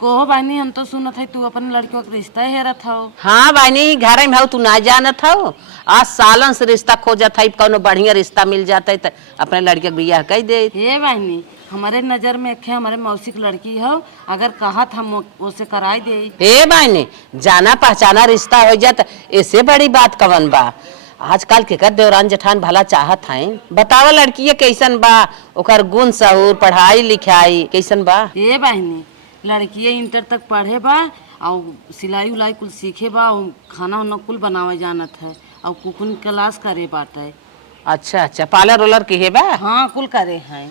Coho बानी हम तो सुनत है तू अपन लड़कियों का रिश्ता हेरत हो। हाँ बानी घर में तू ना जानत हो। आज सालन से रिश्ता खोजत है, कौनो बढ़िया रिश्ता मिल जाता है तो अपने लड़के का बियाह कर दे। हे बहनी हमारे नजर में एक हमारे मौसी की लड़की हो, अगर कहा हम उसे कराई दे। हे बानी जाना पहचाना रिश्ता हो जाता, ऐसे बड़ी बात कवन बा। आजकल केकर देवरान जेठान भला चाहत है। बतावा लड़की कैसन बा, ओकर गुण सहूर पढ़ाई लिखाई कैसन बा। हे बहनी लड़की इंटर तक पढ़े बा और सिलाई उलाई कुल सीखे बा और खाना उना कुल बनावे जानत है और कुकिंग क्लास करे बाटे। अच्छा अच्छा पार्लर रोलर के है बा। हाँ कुल करे हैं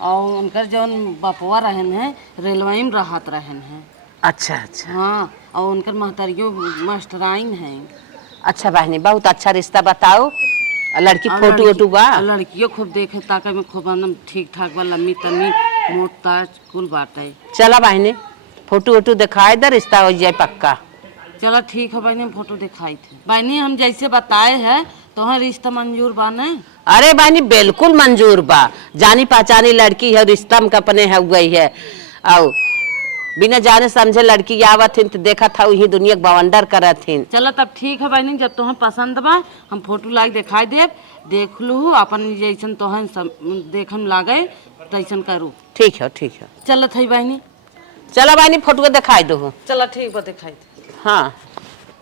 और उनकर जौन बपवा रहन है रेलवे में रहत रहन है। अच्छा अच्छा हाँ और उनकर महतरियो मास्टराइन है। अच्छा बहनी बहुत अच्छा रिश्ता बताओ। लड़की फोटो वोटू बा। लड़कियों खूब देखे ताकि में खूब एकदम ठीक ठाक बा, लम्बी तम्मी मोट ताज कुल बाटे। चला बहनी फोटो वोटू दिखाए दे, रिश्ता हो जाए पक्का। चलो ठीक है बहनी, फोटो दिखाई थे बहनी हम जैसे बताए हैं तो रिश्ता मंजूर बा न? अरे बहनी बिल्कुल मंजूर बा। जानी पहचानी लड़की है, रिश्ता में अपने है गई है और बिना जाने समझे लड़की आवत हिन तो देखा था वही दुनिया के बवंडर करत हिन। चलो तब ठीक है बहनी, जब तुम्हें पसंद बा हम फोटो लाइक दिखाई दे, देख लू अपन जैसन तोहन देखन लागे तैसन करू। ठीक है ठीक है। चलो थी बहनी। चला बहनी फोटो दिखाई दो। चलो ठीक बा दिखाई दे। हाँ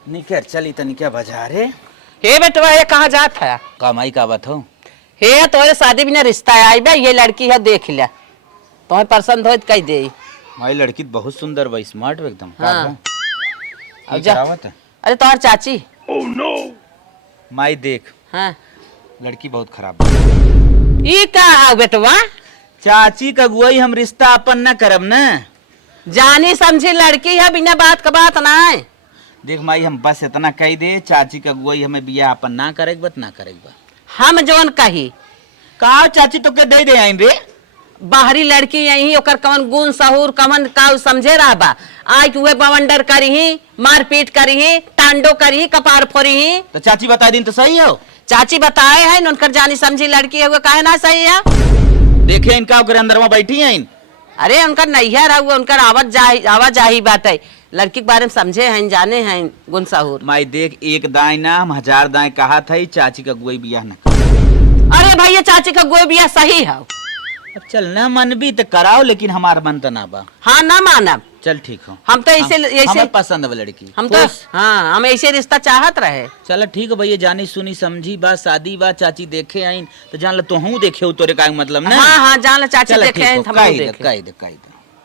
निकर चली तनी क्या बाजार है। हे बेटवा ये कहाँ जात है? कमाई का बात हो। हे तोरे शादी बिना रिश्ता आई बा, ये लड़की है देख लिया, तुम्हें पसंद हो कह दे। हमारी लड़की बहुत सुंदर बा, स्मार्ट बा एकदम। हाँ। अब जा। अरे तुम्हार चाची। Oh no. माई देख। हाँ लड़की बहुत खराब बा। ये का है बेटवा? चाची का गुआई हम रिश्ता अपन न करब न। जानी समझी लड़की है, बिना बात का बात ना है। देख माई हम बस इतना कह दे, चाची का गुआई हमें बिया अपन ना करेग बत ना करेग बा। हम जोन कही का चाची तो के दे आइन रे। बाहरी लड़की यही ओकर कवन गुण सहूर कवन का समझे रहा बा। आज हुए बवंडर करी, मारपीट करी, टांडो करी, कपार फोरी। तो चाची बता दिन तो सही हो। चाची बताए है उनकर जानी समझी लड़की है, काहे ना सही है। देखे इनका ओकर अंदर में बैठी है इन। अरे उनका नैहर है, उनकर आवाजाही बात है। लड़की के बारे में समझे हैं, जाने हैं गुण सहूर। माई देख एक दाएं ना हम 1000 दाएं कहा था, चाची का गुआई बिया न। अरे भैया चाची का गोई बिया सही है। अब चल न मन भी तो कराओ, लेकिन हमार मन तो ना बा। हाँ ना मानब। चल ठीक हो। हम तो ऐसे पसंद है लड़की। हम तो हाँ हम ऐसे रिश्ता चाहत रहे। चल ठीक है भैया, जानी सुनी समझी बा, शादी बा, चाची देखे आइन तो जान ल तोहू देखे हो, तोरे का मतलब ना। हाँ हाँ जान ल चाची देखे हैं, हम देखे।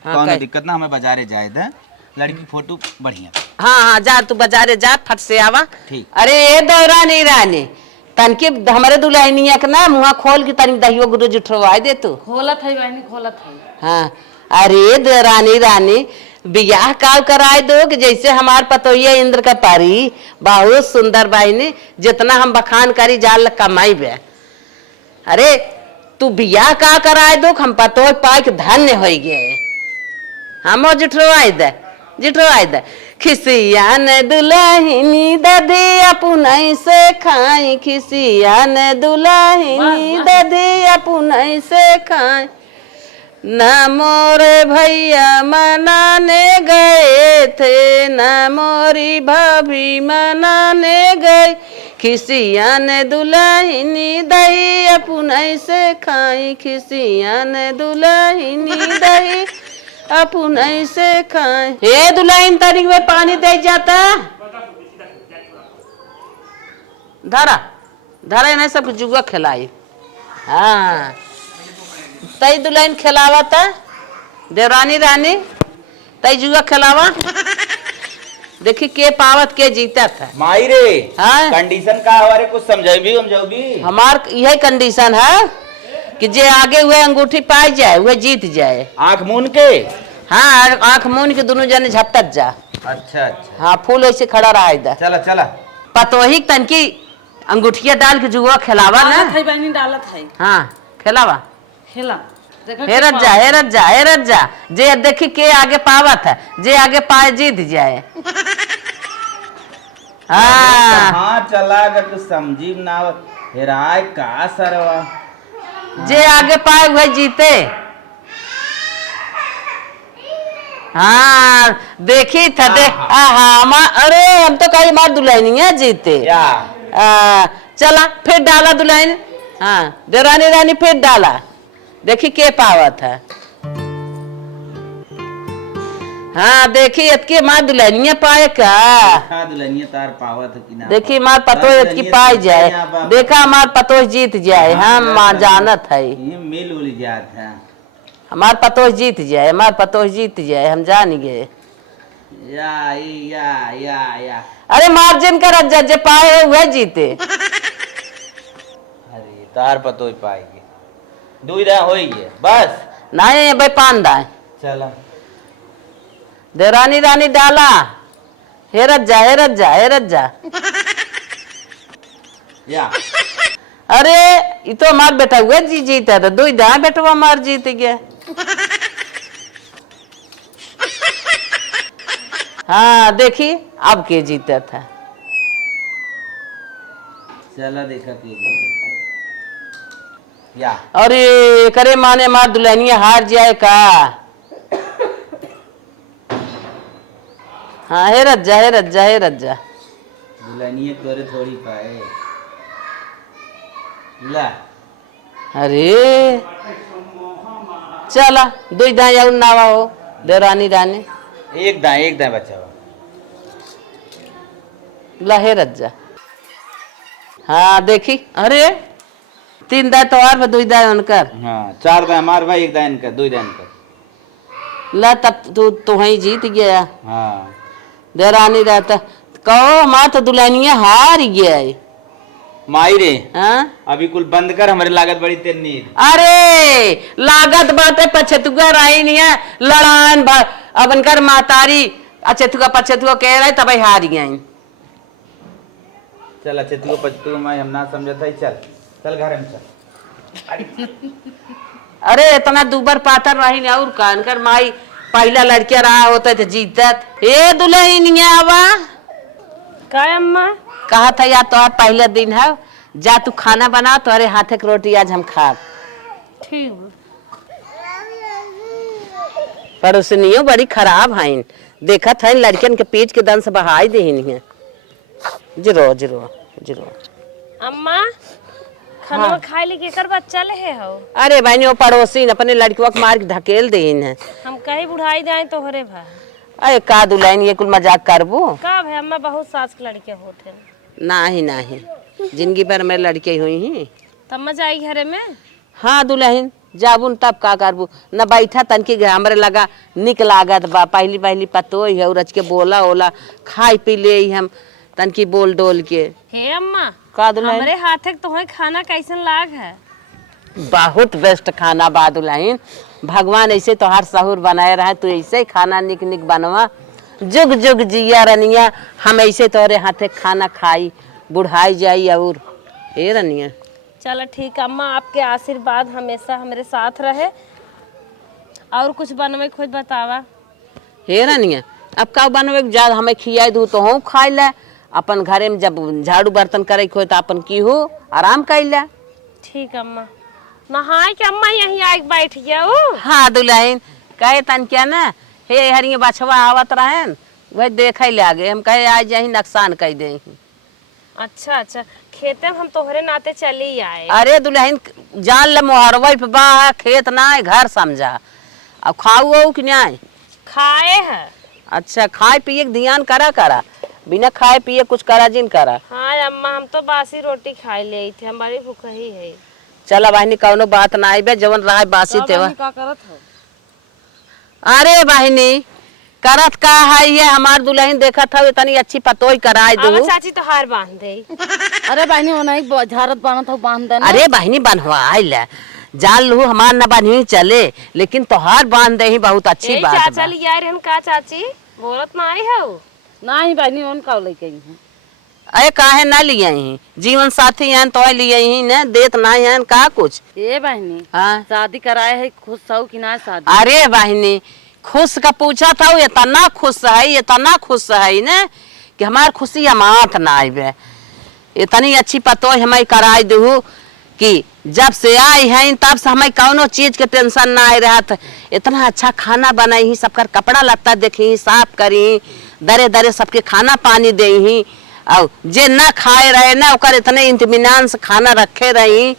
कौनो दिक्कत ना, हमें बाजारे जाए दे। लड़की फोटो बढ़िया। हाँ हाँ जा तू बाजारे जा, फट से आवा। ठीक। अरे ये दौरानी रानी तनके हमारे दुल्हनिया के ना मुँह खोल के तनी दहियो गुरु जुठवाई दे तू। खोलत है बहनी खोलत है। हाँ अरे दौरानी रानी बियाह काल कराए दो कि जैसे हमार पतोहिया इंद्र का पारी बहुत सुंदर बहनी, जितना हम बखान करी जाल कमाई बे। अरे तू बियाह का कराए दो, हम पतोह पाई के धन्य हो गए। हम जुठवाई दे खिसिया न दुल्हनी दधी अपनई से खाई, खिसिया न दुल्हनी दधी अपनई से खाई। न मोरे भैया मनाने गए थे, न मोरी भाभी मनाने गई, खिसिया ने दुल्हनी दही अपनई से खाई, खिसिया ने दुल्हनी दही अपनई से खाई। हे दुल्हन तनिक में पानी दे जाता। धरा धरा नहीं सब जुआ खिलाई। हाँ तई दुल्हन खिलावा था देवरानी रानी, तई जुआ खिलावा। देखी के पावत के जीता था। माई रे हाँ कंडीशन का हमारे कुछ समझाई। हमार यही कंडीशन है कि जे आगे हुए अंगूठी पाई जाए वह जीत जाए। आंख मून के। हाँ आंख मून के दोनों जने झपटत जा। अच्छा अच्छा हाँ फूल ऐसे खड़ा रहा इधर। चला चला पतोही तनकी अंगूठिया डाल के जुआ खिलावा ना। बहनी डालत है। हाँ खिलावा खेला हेरत जा जे देखी के आगे पावत है, जे आगे पाए जीत जाए। हाँ चला अगर तू समझी ना हेराय का सरवा, जे आगे पाए वह जीते। हाँ देखी था अरे हम तो कहीं मार दुल्हनिया जीते या चला फिर डाला दुल्हन। हाँ देवरानी रानी फिर डाला, देखी के पावत है। हाँ देखी अतके मार दुल्हनिया पाए का। हाँ दुल्हनिया तार पावत कि ना। देखी मार पतो अतकी पाई जाए, देखा हमार पतो जीत जाए। हम मार जानत है ये मिल उल जात है। हमार पतो जीत जाए, हमार पतो जीत जाए, हम जान गए। या अरे मार्जिन का रज्जा जे पाए है वह जीते। अरे तार पतो ही पाएगी, दुईदा होई है बस। नहीं भाई पांदा चला देवरानी रानी डाला। हे रज्जा हे रज्जा हे रज्जा। या अरे ये तो हमार बेटा हुआ जी जीता था, दो दाएं बेटवा मार जीत गया। हाँ देखी अब के जीता था। चला देखा के या। और ये करे माने मार दुल्हनिया हार जाए का। हाँ हे रज्जा हे रज्जा हे रज्जा। दुल्हनिया तोरे थोड़ी पाए ला। अरे चला दो दाएं और नावा हो देवरानी रानी। एक दाएं बचा हुआ। लहे रज्जा। हाँ देखी अरे तीन दाएं तो और दो दाएं उनकर। हाँ चार दाएं हमार भाई, एक दाएं इनका, दो दाएं इनका। ला तब तू ही जीत गया। हाँ देवरानी रहता कहो हमार तो दुल्हनिया हार गया है। माई रे हाँ अभी कुल बंद कर, हमारे लागत बड़ी तेर नींद। अरे लागत बातें पछतुआ रही नहीं है लड़ान अब इनकर महतारी अचेतुआ पछतुआ कह रहे तब हार गई। चल अच्छे तू पचतू मैं हम ना समझा था। चल चल घर में चल। अरे इतना दूबर पातर रही नहीं और का इनकर माई पहला लड़किया रहा होता तो जीतत। ए दुल्हनिया आवा का अम्मा कहा था या तो पहले दिन है जा तू खाना बना, तुम्हारे हाथे की रोटी आज हम खा। ठीक पर उसनियो बड़ी खराब है, देखा था लड़कियन के पीठ के दंश बहाई दे है। जरो जरो जरो अम्मा खाना खाए ले केकर बच्चा ले हो। अरे बहनी वो पड़ोसी अपने लड़कियों को मार के धकेल दे है। हम कहीं बुढ़ाई जाए तो हरे भाई। अरे का दुल्हन ये कुल मजाक करबो का भाई अम्मा बहुत सास के लड़के होते हैं। नहीं नहीं जिंदगी भर में लड़के हुई ही तब मजा आई घरे में। हाँ दुल्हन जाबुन तब का करबू न बैठा तनकी हमरे लगा निक लागत बा। पहली पहली पतो है और के बोला ओला खाई पी ले हम तनकी बोल डोल के। हे अम्मा का दुल्हन हमरे हाथे तुम्हें खाना कैसन लाग है। बहुत बेस्ट खाना बा दुल्हन, भगवान ऐसे तोहार सहूर बनाए रहे, तू ऐसे ही खाना निक निक बनवा। जुग जुग जिया रनिया हम ऐसे तोहरे हाथे खाना खाई बुढ़ाई जाई। और ए रनिया चलो ठीक अम्मा, आपके आशीर्वाद हमेशा हमारे साथ रहे। और कुछ बनवे खुद बतावा। हे रनिया अब का बनवे जा हमें खियाई दू तो हूँ खाई ले। अपन घरे में जब झाड़ू बर्तन करे हो तो अपन की हो आराम कर ले। ठीक अम्मा नहाए के अम्मा यहीं आके बैठ गया। हाँ दुल्हन कहे तन क्या ना हे हरिया बछवा आवत रहे वही देखे ले आगे हम कहे आज यही नुकसान कर दे। अच्छा अच्छा खेते में हम तोहरे नाते चले ही आए। अरे दुल्हन जान ले मोहरवा पे बा खेत ना है घर समझा। अब खाऊ कि नहीं खाए है। अच्छा खाए पिए ध्यान करा करा, बिना खाए पिए कुछ करा जिन करा। हाँ अम्मा हम तो बासी रोटी खाए ले थे, हम बड़ी भूख ही है। चला बहनी कौनो बात ना आई जवन रहा बासी तेवा। का करत हो? अरे बहनी करत का है ये हमार दुल्हन देखा था इतनी अच्छी पतोई कराई दू। चाची तो हार बांध दे। अरे बहनी वो नहीं झारत बांधत हो बांध देना। अरे बहनी बनवाई ले जान लू हमार न बनी चले लेकिन तोहार बांध दे ही बहुत अच्छी बात चाचा लिया रहन का चाची बोलत ना आई हो। नहीं बहनी उनका लेके आई है। अरे काहे ना लिए ही जीवन साथी हैं तो लिए ही न देत ना हैं का कुछ। ए बहनी हाँ शादी कराए है खुश हो कि ना शादी। अरे बहनी खुश का पूछा था इतना खुश है इतना खुश है न कि हमार खुशी हमार ना आवे। इतनी अच्छी पतो हमें कराई दू कि जब से आई हैं तब से हमें कौनो चीज के टेंशन ना आई रहा था। इतना अच्छा खाना बनाई, सबका कपड़ा लत्ता देखी, साफ करी, दरे दरे सबके खाना पानी दे, और जे ना खाए रहे ना ओकर इतने इत्मीनान से खाना रखे रही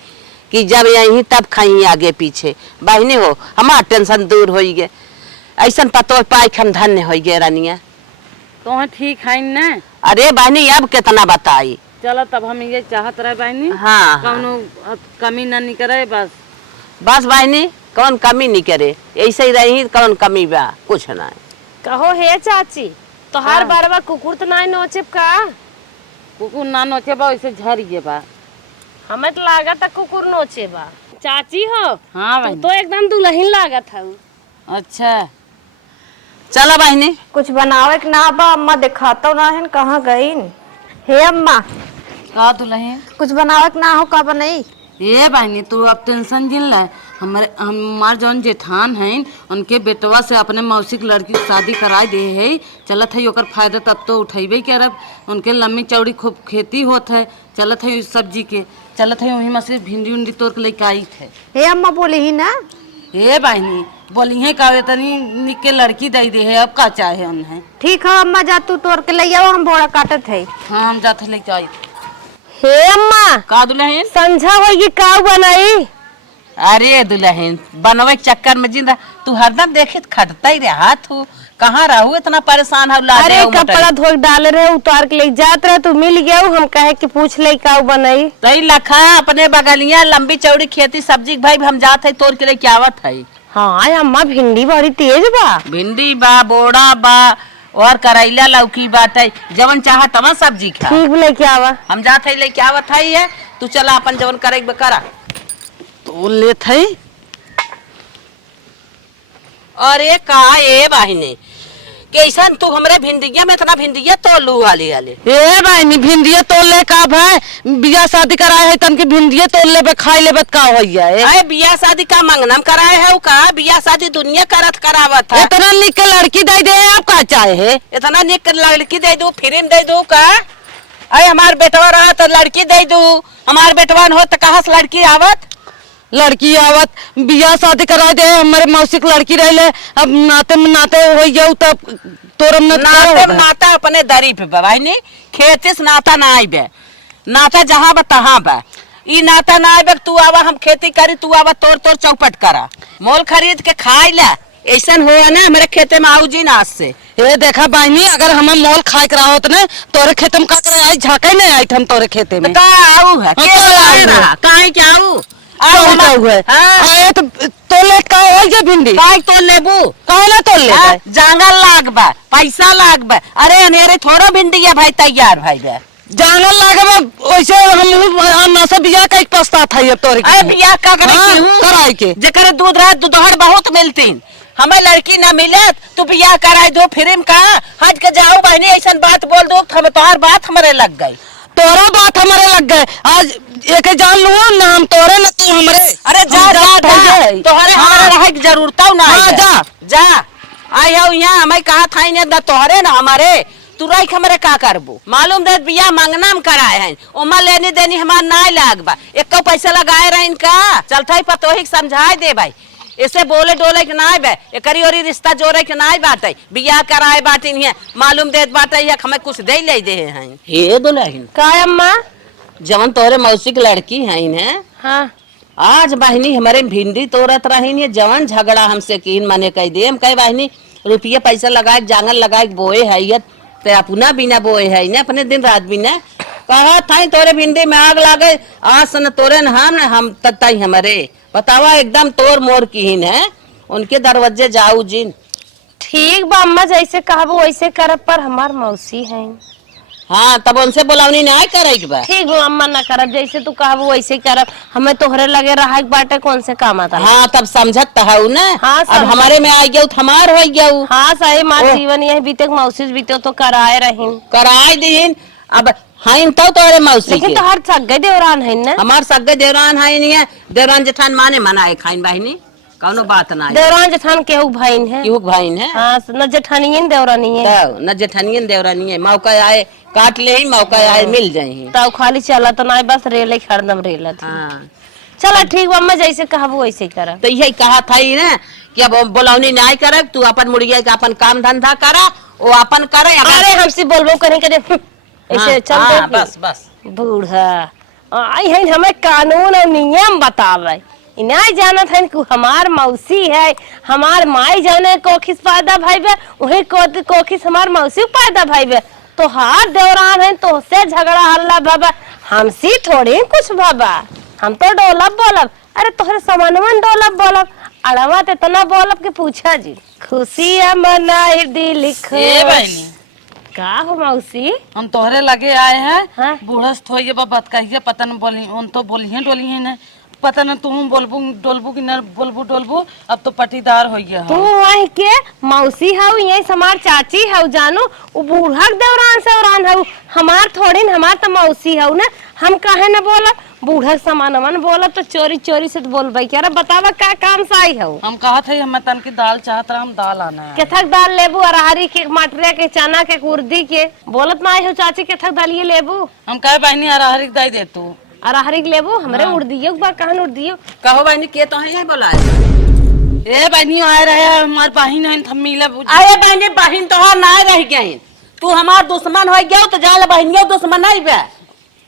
कि जब यही तब खाई आगे पीछे। बहनी हो हमार टेंशन दूर हो गए, ऐसा पतो पाई हम धन्य हो गए रानिया। तो ठीक है ना? अरे बहनी अब कितना बताई। चलो तब हम ये चाहत रहे बहनी, हाँ कौनो कमी ना निकले बस। बस बहनी कौन कमी नहीं करे, ऐसे ही रही कौन कमी बा, कुछ ना। कहो हे चाची, तोहार बड़वा कुकुर तो नहीं नोचेब का? कुकुर ना नोचे बा, वैसे झरिए बा। हमें तो लागत है कुकुर नोचे बा। चाची हो? हाँ तू बहनी। तो एकदम दुल्हन लागत है। अच्छा चलो बहनी। कुछ बनावे के ना बा अम्मा, दिखाता ना है कहाँ गई। हे अम्मा का दुल्हन कुछ बनावे के ना हो का बनई। ये बहनी तू अब टेंशन जिन ला। हमार जौन जेठान हैं उनके बेटवा से अपने मौसी की लड़की की शादी कराई दे है। चलत है ओकर फायदा तब तो उठेबे करब। उनके लम्बी चौड़ी खूब खेती होत है, चलत है सब्जी के, चलत है वही में से भिंडी उंडी तोड़ के लेके आई थे। हे अम्मा बोली ही ना। हे बहनी बोली है का तनी निक के लड़की दे दे है, अब का चाहे उन्हें। ठीक है अम्मा, जा तू तोड़ के ले आओ, हम बोरा काटत है। हाँ हम जाते लेके आई। हे अम्मा, का दुल्हन? संझा होगी का बनाई? अरे दुल्हन बनवे के चक्कर में जिंदा तू हरदम देखे खटता ही रहा तू, कहाँ रहू इतना परेशान हो? अरे कपड़ा धो डाले रहे, उतार के ले जात रहे, तू मिल गया हम कहे कि पूछ ले का बनाई। तई लखा अपने बगलिया लंबी चौड़ी खेती सब्जी भाई हम जात है तोड़ के लेके आवत है। हाँ अम्मा भिंडी बड़ी तेज बा। भिंडी बा, बोड़ा बा, और करैला लौकी बाटे, जवन चाह तवन सब्जी खा। ठीक लेके आवा। हम जात है लेके आवत है, तू चला अपन जवन करे करा। तो लेत है। अरे का ए बहिनी कैसन तू हमरे भिंडिया में इतना भिंडिया तोलू वाले वाले। ए बहनी भिंडिया तोल ले का भाई, बियाह शादी कराए है तन के भिंडिया तोल ले खाई ले का होइया है। अरे बियाह शादी का मंगनम कराए है का? बियाह शादी दुनिया करत करावत है। इतना निक लड़की दे दे, आप का चाहे है? इतना निक लड़की दे दू, फिल्म दे दू का? अरे हमार बेटवा रहा तो लड़की दे दू, हमार बेटवा हो तो कहाँ से लड़की आवत? लड़की आवत बियाह शादी करा दे, हमारे मौसी की लड़की रह ले, अब नाते में नाते हो जाऊ तब तोरम नाते नाता अपने दरी पे बवाइनी, खेती से नाता ना आई बे, नाता जहाँ बा तहाँ बा। ई नाता ना आई बे, तू आवा हम खेती करी, तू आवा तोड़ तोड़ चौपट करा, मोल खरीद के खाई ला। ऐसा हुआ ना हमारे खेते में आऊ जी नाच से। ये देखा बहनी अगर हमें मोल खाए करा होत ने तोरे खेते में का करे आई झाके नहीं आई हम तोरे खेते में। का आऊ है के आए रहा काहे के आऊ आए तो ले का होई जे भिंडी काहे तो लेबू काहे ना तोल ले जांगल लाग बा, पैसा लाग बा। अरे अनेरे थोड़ा भिंडी है भाई तैयार भाई बे जांगल लागे वैसे हम नसा बियाह का एक पछता था ये तोरे। अरे बियाह का कराई के जेकर दूध रहा दूधहड़ बहुत मिलतीन, हमें लड़की ना मिले तू बियाह कराई दो फिर का हज के जाओ बहनी ऐसा बात बोल दो हम तोहर बात हमारे लग गई। तोरा बात हमारे लग गए, आज एक जान लू ना हम तोरे ना तू हमरे। अरे जा जा तोहरे हमारे रहे की जरूरत ना हाँ, जा जा आई हो यहाँ हमें कहा था ना तोहरे ना हमारे तू रही हमारे का करबू? मालूम दे बियाह मांगना में कराए हैं, उमा लेनी देनी हमार ना लाग बा, एक पैसा लगाए रहे इनका चलता ही पतोही समझाए दे भाई, इसे बोले डोले के ना बे एकरी ओरी रिश्ता जोड़े के ना बाटे, बियाह कराए बाटिन है मालूम देत बाटे है हमें कुछ दे ले दे हैं। हे दुल्हन का अम्मा? जवन तोरे मौसी की लड़की है हाँ आज बहनी हमारे भिंडी तोड़त रही जवन झगड़ा हमसे कीन माने कह दे हम कहे बहनी रुपया पैसा लगाए जांगल लगाए बोए है ते अपना बिना बोए है ना अपने दिन रात बिना कहा था तोरे भिंडी में आग लागे आज सन तोरे न हम तत्ताई हमारे बतावा एकदम तोड़ मोर की है उनके दरवाजे जाऊ जिन। ठीक बा अम्मा, जैसे कहबो वैसे करब, पर हमार मौसी है। हाँ तब उनसे बोलावनी नहीं करे के बा। ठीक बा अम्मा, ना करब, जैसे तू कहबो वैसे करब, हमें तोहरे लगे रहा बाटे कौन से काम आता। हाँ तब समझत हूँ ना। हाँ, अब हमारे में आ गया हमार हो गया। हाँ सही मार जीवन यही बीते मौसी बीते तो कराए रही कराए दीन अब हाइन तो तोरे मौसी लेकिन के तो हर सगे देवरान है ना। हमार सगे देवरान है नहीं है, देवरान जेठान माने मनाए खाइन बहिनी कौनो बात ना देवरान जेठान केहू भाईन है। केहू भाइन है हाँ न जेठानी है न देवरानी है। तो न जेठानियन देवरानी है, मौका आए काट ले ही मौका आए मिल जाए। तो खाली चला तो ना बस रेले हरदम रेलत। हाँ चलो ठीक बा, मैं जैसे कहबू वैसे करब। तो यही कहा था ही ना कि अब बोलौनी नहीं करब, तू अपन मुड़िया के अपन काम धंधा करा, वो अपन करे। अरे हमसे बोलबो कहीं करे ऐसे चल दे। बस बस बूढ़ा आई है हमें कानून और नियम बतावे, नहीं जानत है कि हमार मौसी है, हमार माई जाने कोखिस पैदा भाई बे, वही कोखिस हमार मौसी पैदा भाई बे। तो हाथ देवरान है तो से झगड़ा हल्ला बाबा, हमसी थोड़ी कुछ बाबा, हम तो डोलब बोलब। अरे तोहरे समानवन डोलब बोलब, अड़वा ते तना बोलब के पूछा जी। खुशियां मनाई दिल ए बहनी का हो मौसी? हम तोहरे लगे आए हैं। हाँ? बूढ़स थोइए बात कहिए, पता न बोली उन तो बोली डोली है, पता न तुम बोलबू डोलबू कि न बोलबू डोलबू। अब तो पटीदार हो गया तू वही के मौसी हऊ, यही हमार चाची हऊ जानू, वो बूढ़ा देवरान से औरान हऊ, हमार थोड़ी न, हमार तो मौसी हऊ ना। हम काहे न बोलब, बूढ़ा समानवन बोलब तो चोरी चोरी से बोलबई क्या? बतावा का काम से आई हऊ? हम कहा थे हम तन की दाल चाहत रहा, हम दाल आना है। केथक दाल लेबू? अरहरी के, मटरिया के, चना के, कुर्दी के? बोलत ना आई हो चाची केथक दालिये लेबू? हम कहे बहनी अरहरी दाई दे तू। अरहरी के लेबू? हमरे उड़ दियो बा, कहन उड़ दियो। कहो बहनी के तो है बोला ए बहनी आए रहे हमार बहिन है, हम मिले आए बहनी, बहन तो ना रह गई, तू हमार दुश्मन हो गया तो जाल बहनियों दुश्मन नहीं बे।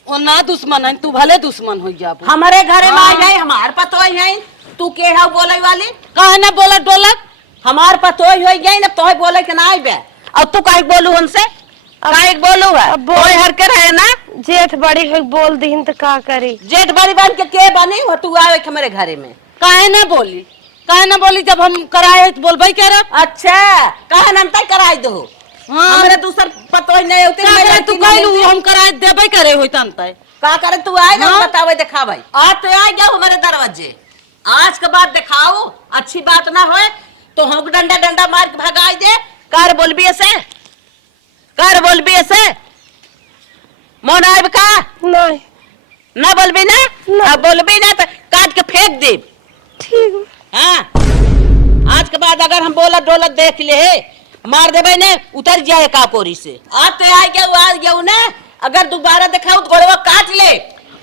वो ना दुश्मन है, तू भले दुश्मन हो जा। हमारे घरे में आ गए, हमार पतोई है, तू के है बोले वाली? कहे ना बोला डोलक, हमार पतोई हो गई ना, तो बोले के ना बे। और तू काहे बोलू हमसे? काहे बोलू है? कोई हर के रहे ना, जेठ बड़ी है बोल दीन तो का करी? जेठ बड़ी बन के बनी हो तू आवे हमारे घरे में? कहे ना बोली, कहे ना बोली, जब हम कराए तो बोलबई क्या रे? अच्छा कहे ना तय कराई दो। हाँ। हमरे दूसर पतोई नहीं होते, क्या करे तू कहलू हम कराए देबे करे होई तन तय। का करे तू आए ना, हाँ? बतावे दिखावे। आज तो आ गया हमारे दरवाजे, आज के बाद दिखाओ, अच्छी बात ना होए तो हम डंडा डंडा मार के भगाई दे। कार बोलबी ऐसे, कार बोलबी ऐसे, मोन आइब का नहीं ना बोलबी ना, ना बोलबी ना तो काट के फेंक दे। ठीक। हाँ आज के बाद अगर हम बोलत डोलत देख ले मार देबे ने, उतर जाए काकोरी से। आज तो आ गया ना, अगर दोबारा दिखाओ तो गोड़वा काट ले।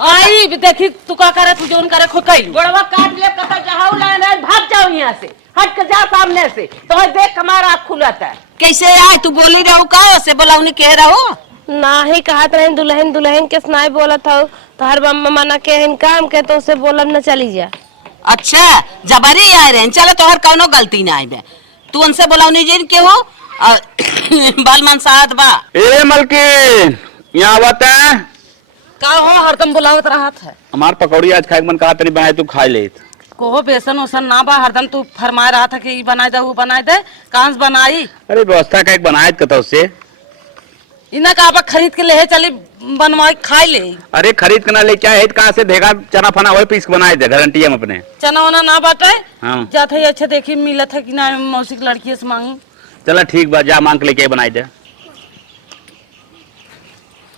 आई देखी तू का करे, तू जोन करे खुद कहलू। गोड़वा काट ले, कता जाओ लाइन भाग जाओ यहाँ से, हट के जा सामने से, तो देख हमारा आँख खुलता है। कैसे आए तू बोली रहू का से बोलाऊनी कह रहो? ना ही कहत रहे दुल्हन दुल्हन के सुनाई बोलत हो, तो हर बम्मा मना के हिन काम के तो उसे बोलब न चली जा। अच्छा जबरी आए रहे, चलो तोहर कौनो गलती ना आई बे, तू उनसे बोलाऊनी जिन के हो बालमान साथ बा। ए मलकिन यहाँ बात है का हो हरदम बुलावत रहत है। हमार पकौड़ी आज खाए के मन कहा तनी बनाए, तू खा ले। कोहो बेसन उसन ना बा, हरदम तू फरमाए रहा था कि ई बनाए दे वो बनाए दे, कहाँ से बनाई? अरे व्यवस्था का एक बनाए कता उससे, इना का खरीद के ले चली बनवा खाई ले। अरे खरीद के ना ले क्या है, कहाँ से देगा चना फना वही पीस के बनाए दे, गारंटी हम अपने। चना वना ना बाटे। हाँ जाते ही अच्छा देखी मिलत है कि ना, मौसी की लड़की से मांगी। चला ठीक बा, जा मांग के लेके बनाए दे।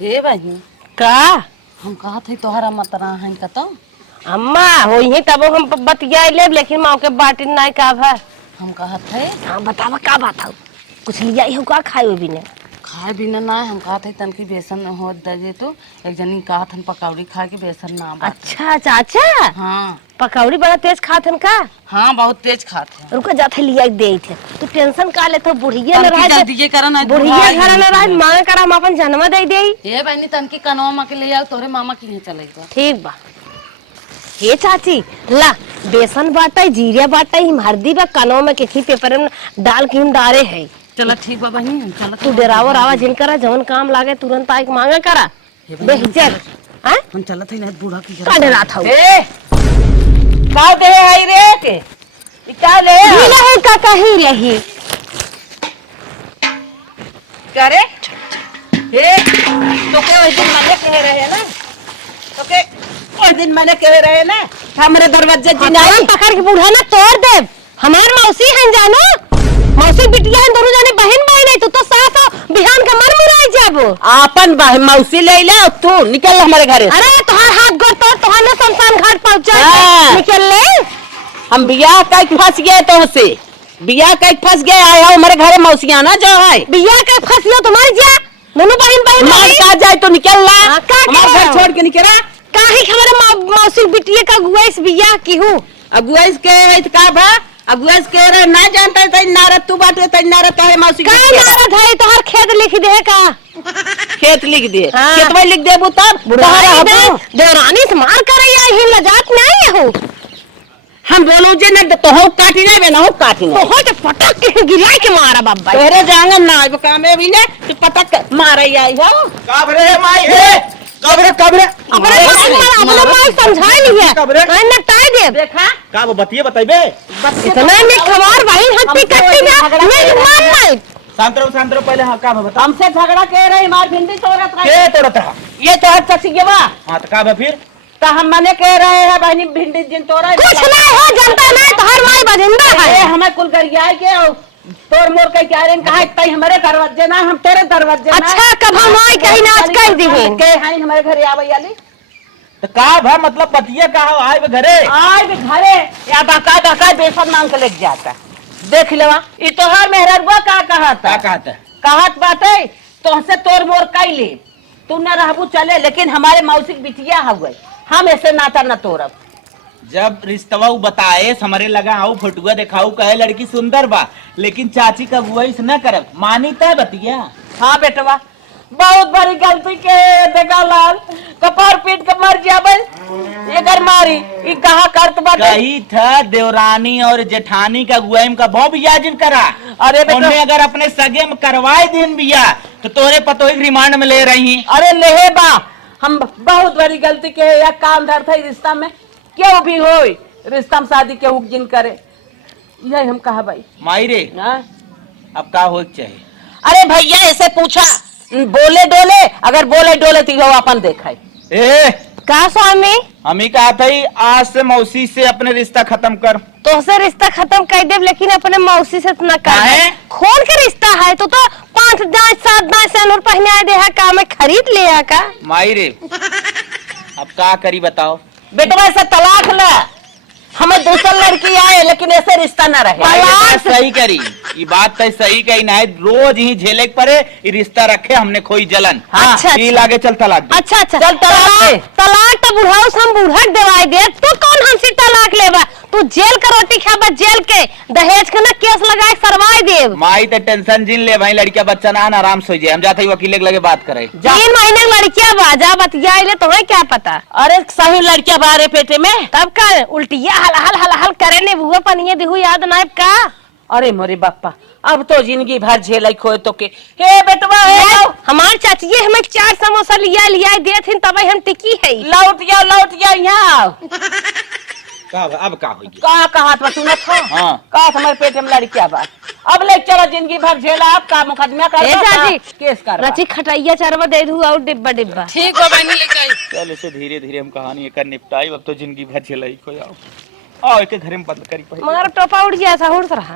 हे बहनी का हम कहा थे तोहरा मतरा है का तो अम्मा हो ही तब हम बतिया ले, लेकिन माँ के बाटी नहीं का भर। हम कहा थे हाँ बतावा का बात हो, कुछ लिया ही हो का खाए भी ने? खाए बिना ना, हम कहा थे तन की बेसन हो दे तो एक जनी कहा थन पकौड़ी खा के बेसन ना बाटे। अच्छा चाचा हाँ पकौड़ी बड़ा तेज खातन का? हाँ बहुत तेज खाते हैं। रुको जाते लिया दे थे, तू टेंशन का ले तो बुढ़िया न तनकी रहे, जल्दी ये करन है, बुढ़िया बुढ़ा घर न आई रहे, मांग कर हम अपन जन्म दे दे। ये बहनी तन की कनवा माँ के ले आओ, तोरे मामा की नहीं चलेगा। ठीक बा। हे चाची ला बेसन बाटा, जीरा बाटा, हिम हल्दी बा, कनो में किसी पेपर में डाल के हम डारे है। चला ठीक बा बहनी, चला तू डरावो रावा जिन करा, जवन काम लागे तुरंत आके मांगा करा। बेहिचक हां हम चला थे ना बूढ़ा की का डरा था ए का दे आई रे के का ले ढीला है का कहीं रही करे हे तो के उस दिन मैंने कह रहे ना, तो के उस दिन मैंने कह रहे ना हमरे दरवाजे जिनाई पकड़ के बूढ़ा ना तोड़ दे। हमार मौसी हैं जानो, मौसी बिटिया हैं दोनों जाने बहन भाई नहीं, तू तो साथ हो बिहान का मर मुराई जाबो। आपन मौसी ले ले, तू निकल हमारे घरे। अरे तोहार हाथ गोड़ तोड़, तोहार ने शमशान घाट पहुंचा हाँ। निकल ले। हम बियाह कई फंस गए तो से, बियाह कई फंस गए, आए हो हमारे घरे मौसिया ना जो है बिया का फंसियो तुम्हारी जा, दोनों बहन बहन मार का जाए तो निकल ला, हाँ, का हमारे करो? घर छोड़ के निकल। काहे के हमारे मौसी बिटिया का गुआइस बियाह की हूँ अगुआइस के है त का बा अगुआइस के रे ना जानता है नारद तू बाटे त नारद है मौसी का नारद है तोहर खेत लिख दे का खेत लिख दे हाँ। खेतवा लिख देबू तब तोहरा हबो देवरानी से मार करैया ही लजात नहीं हो हम बोलो जे न तो हो काटी नहीं बे ना हो काटी तो हो तो पटक के गिरा के मारा बाबा तोरे जांगन ना आइब कामे भी ने तू पटक मारे आई हो काबरे माई हे काबरे अपने माई समझाई लिया ना टाई दे देखा का वो बतिए बताइबे इतना में खबर भाई हट्टी कट्टी में मैं मान नहीं शांत रहो पहले। हाँ का बता हमसे झगड़ा के रही मार भिंडी तोड़त रहे के तोड़त रहा ये तो हर सच्ची बा हाँ तो का बा फिर तो हम मने कह रहे हैं बहनी भिंडी जिन तोड़ा कुछ नहीं हो जनता नहीं तो हर माई बजिंदा ये है हमें कुल गरिया के तोड़ मोड़ के कह रहे कहा तई हमारे दरवाजे ना हम तेरे दरवाजे ना अच्छा कब हम आई कहीं नाच कर दी के हैं हमारे घरे आवे वाली तो का भा मतलब बतिया का हो आए बे घरे आए भी घरे या बाका बेसन मांग के लेके जाता देख लेवा ये तोहार मेहरबा का कहता कहत बात है तोहसे तोड़ मोड़ कैली तू न रहबू चले लेकिन हमारे मौसिक बिटिया हुए हम ऐसे नाता न तोड़ब जब रिश्तवा बताए समरे लगा आओ फोटुआ दिखाऊ कहे लड़की सुंदर बा लेकिन चाची का गुआइस न करब मानी तय बतिया हाँ बेटवा बहुत बड़ी गलती के देखा लाल कपार पीट के मर जाबे एकर मारी ई कहा करत बाटे कही था देवरानी और जेठानी का गुआइम का बहुत बियाजिन करा अरे बेटा उन्हें अगर अपने सगे में करवाए दिन बिया तो तोरे पतोही रिमांड में ले रही अरे लेहे बा हम बहुत बड़ी गलती के या काम धर था रिश्ता में क्यों भी हो रिश्ता में शादी के हुक जिन करे यही हम कहा भाई माई रे हाँ? अब का हो चाहिए अरे भैया ऐसे पूछा बोले डोले अगर बोले डोले तो वो अपन देखा ए का स्वामी हम ही कहा था आज से मौसी से अपने रिश्ता खत्म कर तो से रिश्ता खत्म कर दे लेकिन अपने मौसी से न कर काहे? खून के रिश्ता है तो 5 दांत 7 दांत से अनुर पहना दे है का मैं खरीद ले है का माई रे अब का करी बताओ बेटवा ऐसा तलाक ला हमें दूसरा लड़की आए लेकिन ऐसे रिश्ता ना रहे ये बात सही करी ये बात तो सही कही ना है रोज ही झेले परे ये रिश्ता रखे हमने खोई जलन हाँ, अच्छा, ये लागे चल तलाक दे। अच्छा अच्छा चल तलाक दे। तलाक तो बुढ़ाऊ से हम बूढ़ा देवाई दे तू कौन हमसे तलाक लेबा तू जेल का रोटी खाबा जेल के दहेज के ना केस लगाए सरवाई देव माई तो टेंशन जिन ले भाई लड़किया बच्चा ना आराम से हो जाए हम जाते ही वकील के लगे बात करे 3 महीने की लड़कियां बाजा बतिया ले तुम्हें क्या पता अरे सही लड़कियां बारे पेटे में तब का उल्टिया हल करे ने बुआ पनिए दिहु याद नाइब का अरे मोरे बापा अब तो जिंदगी भर झेल खोए तो के हे बेटवा हे हमार चाची हमें 4 समोसा लिया दे थी तब हम टिकी है लौट जा यहाँ का अब का होगी का कहा तू न था हाँ। का हमारे पेट में लड़कियां बा अब ले चलो जिंदगी भर झेला आप का मुकदमा कर चाची केस कर रची खटाइया चरवा दे दू और डिब्बा ठीक हो बहनी लेके आई चल इसे धीरे धीरे हम कहानी कर निपटाई अब तो जिंदगी भर झेलाई को आओ एक घरे में बंद करी पड़ी मगर टोपा उड़ गया ऐसा उड़ रहा